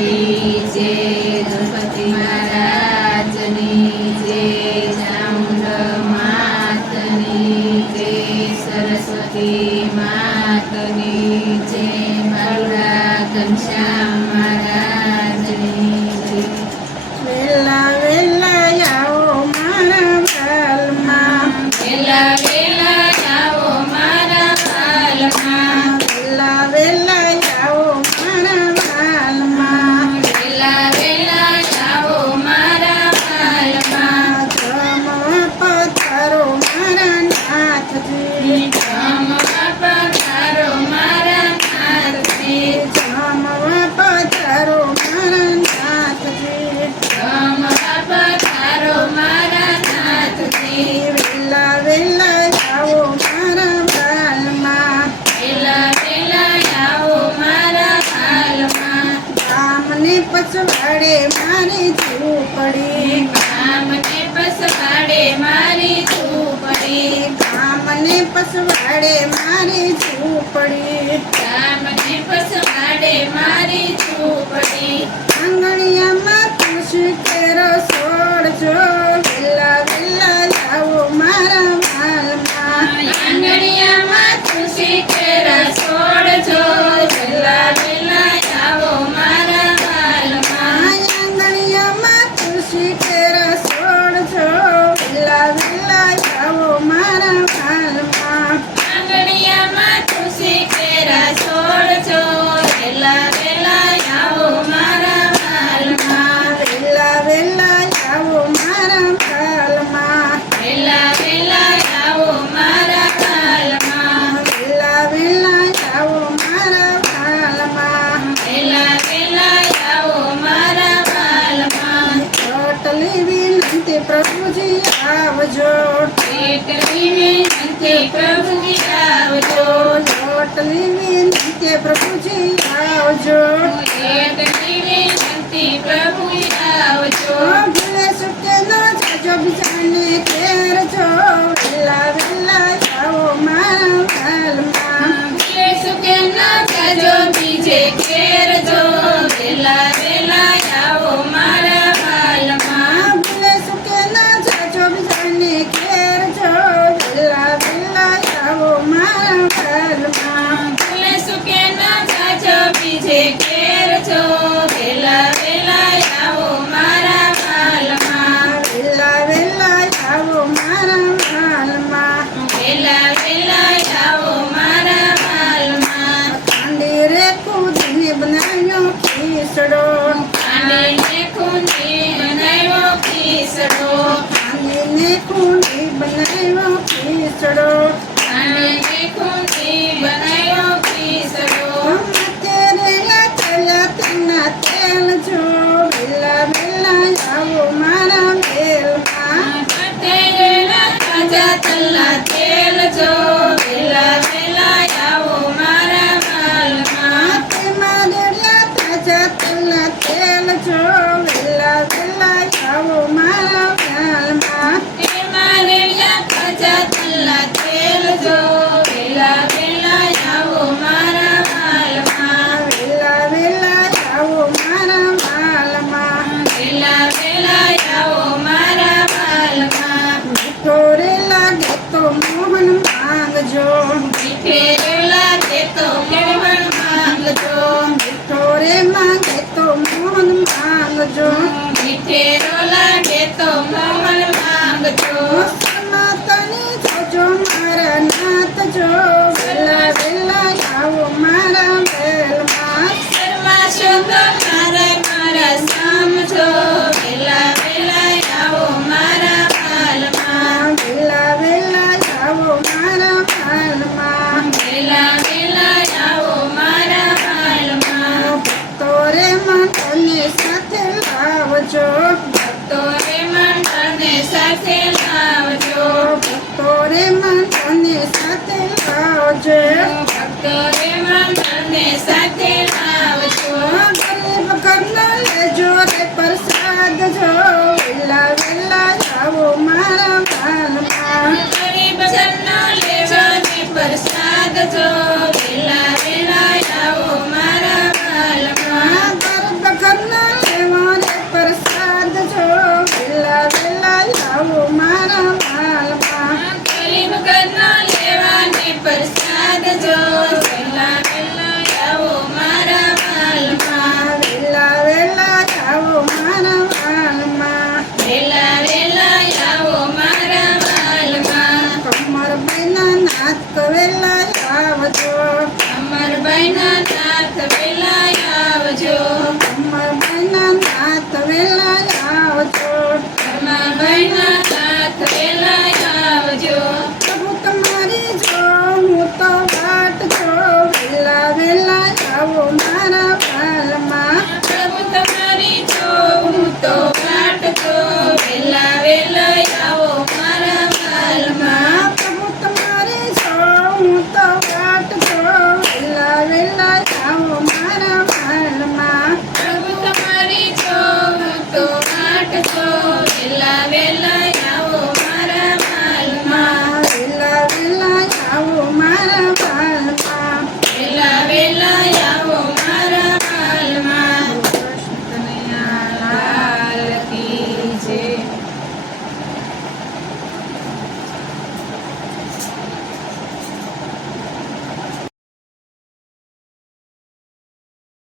કી જય, ગણપતિ મહારાજની જય, ચામુંડ માતની જય, સરસ્વતી માતની જય, બાલુડા ઘનશ્યામ મહારાજની જય. વેલા વેલા આવો મારા વાલમાં, વેલા વેલા આવો મારા વાલમાં, વેલા વેલા આવો મારા વાલમાં, વેલા વેલા આવો મારા વાલમાં, જમવા પધારો મારા નાથજી, જમવા પધારો મારા નાથજી, જમવા પધારો મારા નાથજી, જમવા પધારો મારા નાથજી. વેલા વેલા આવો મારા વાલમાં, વેલા વેલા આવો મારા વાલમાં, ગામને પછવાડે મારી ઝૂંપડી, ગામને પસવાડે મારી ઝૂંપડી, ગામને પછવાડે મારી ઝૂંપડી, ગામને પસવાડે મારી ઝૂંપડી. આંગણિયામાં તુલસી કેરો છોડજો, વેલા વેલા આવો મારા વાલમાં, આંગણિયામાં તુલસી કેરા છોડજો, વેલા વેલા આવો મારા વાલમાં. આંગણિયામાં તુલસી કેરો છોડજો, વેલા વેલા આવો મારા વાલમાં, આંગણિયામાં તુલસી કેરા છોડજો, વેલા વેલા આવો મારા વાલમાં. વેલા વેલા આવો મારા વાલમાં, વેલા વેલા આવો મારા વાલમાં, વેલા વેલા આવો મારા વાલમાં, વેલા વેલા આવો મારા વાલમાં. ચોટલી વિનંતી પ્રભુજી આવજો, એટલી વિનંતી પ્રભુજી આવજો, ચોટલી વિનંતી પ્રભુજી આવજો, એટલી વિનંતી પ્રભુજી આવજો. ભલે સુકે ન જાજો બીજાને કેરજો, વેલા વેલા આવો મારા વાલમાં, ભલે સુકે ન જાજો બીજે ઘેરજો, વેલા વેલા આવો મારા વાલમાં. ભલે સુકે ન જાજો બીજાને કેરજો, વેલા વેલા આવો મારા વાલમાં, ભલે સુકે ન જાજો બીજે ઘેરજો, વેલા વેલા આવો મારા વાલમાં. વેલા વેલા આવો મારા વાલમાં, વેલા વેલા આવો મારા વાલમાં. કાંડી રે કૂદીને બનાવ્યો ખીસડો, કાંડીને કુંડી બનાવ્યો ખીસડો, કાંદીને કુંડી બનાવ્યો ખીસડો, કાંડીને કુંડી બનાવ્યો ખીસડો. તેરે લાકડા તેના તેલ જો, વેલા વેલા આવો મારા વેલમાં, તેરેલા તાજા તલના તેલ જો, વેલા વેલા આવો મારા વાલમાં. તેમાં રેડ્યા તાજા તલના તેલ જો, વેલા વેલા આવો મારા વાલમાં, તેમાં રેડ્યા તાજા તલના તેલ જો, વેલા વેલા આવો મારા વાલમાં. વેલા વેલા આવો મારા વાલમાં, વેલા વેલા આવો મારા વાલમાં. મીઠો રે લાગે તો મોહન માંગજો, મીઠે લાગે તો મોહન માંગજો, મીઠો રે માંગે તો મોહન માંગજો, મીઠે લાગે તો મોહન માંગજો. માતાની જોજો મારા નાથ જો, વેલા વેલા આવો મારા વેલમાં, શરમાશો તો મારા મારા સમજો, વેલા વેલા આવો મારા વાલમાં. વેલા વેલા આવો મારા વાલમાં, વેલા વેલા આવો મારા વાલમાં. ભક્તો રે મંડળને સાથે લાવજો, ભક્તો રે મંડળને સાથે લાવજો, ભક્તો રે મંડળને સાથે લાવજો, ભક્તો રે મંડળને સાથે લાવજો. ગરીબ ઘરના લેજો રે પ્રસાદ જો, વેલા વેલા આવો મારા વાલમાં, ગરીબ જનનો લેજો ને પ્રસાદ જો, વેલા વેલા આવો મારા વાલમાં. ગરીબ ઘરના તમારા